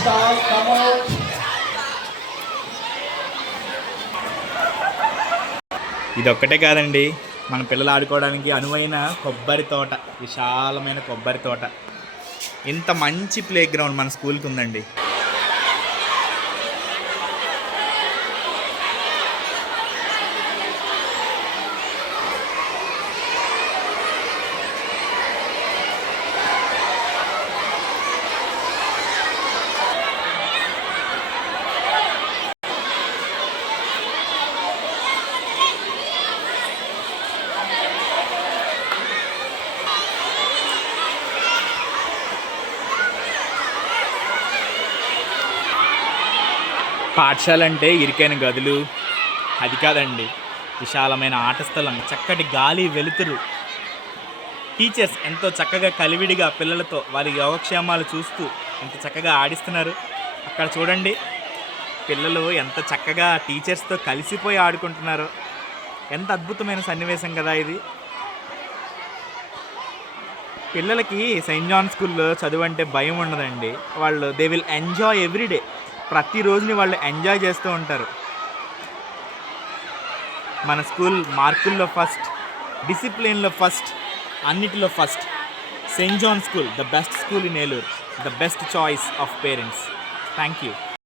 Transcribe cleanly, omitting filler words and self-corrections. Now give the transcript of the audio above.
stars come out. ఇదొక్కటే కాదండి, మన పిల్లలు ఆడుకోవడానికి అనువైన కొబ్బరి తోట, విశాలమైన కొబ్బరి తోట. ఇంత మంచి ప్లే గ్రౌండ్ మన స్కూల్కి ఉందండి. పాఠశాల అంటే ఇరుకైన గదులు అది కాదండి, విశాలమైన ఆట స్థలం, చక్కటి గాలి వెలుతురు, టీచర్స్ ఎంతో చక్కగా కలివిడిగా పిల్లలతో వారి యోగక్షేమాలు చూస్తూ ఎంత చక్కగా ఆడిస్తున్నారు. అక్కడ చూడండి, పిల్లలు ఎంత చక్కగా టీచర్స్తో కలిసిపోయి ఆడుకుంటున్నారో. ఎంత అద్భుతమైన సన్నివేశం కదా ఇది. పిల్లలకి సెయింట్ జాన్ స్కూల్లో చదువు అంటే భయం ఉండదండి. వాళ్ళు దే విల్ ఎంజాయ్ ఎవ్రీడే. ప్రతిరోజుని వాళ్ళు ఎంజాయ్ చేస్తూ ఉంటారు. మన స్కూల్ మార్కుల్లో ఫస్ట్, డిసిప్లిన్లో ఫస్ట్, అన్నిటిలో first. Saint John school, the best school in Eluru, the best choice of parents. Thank you.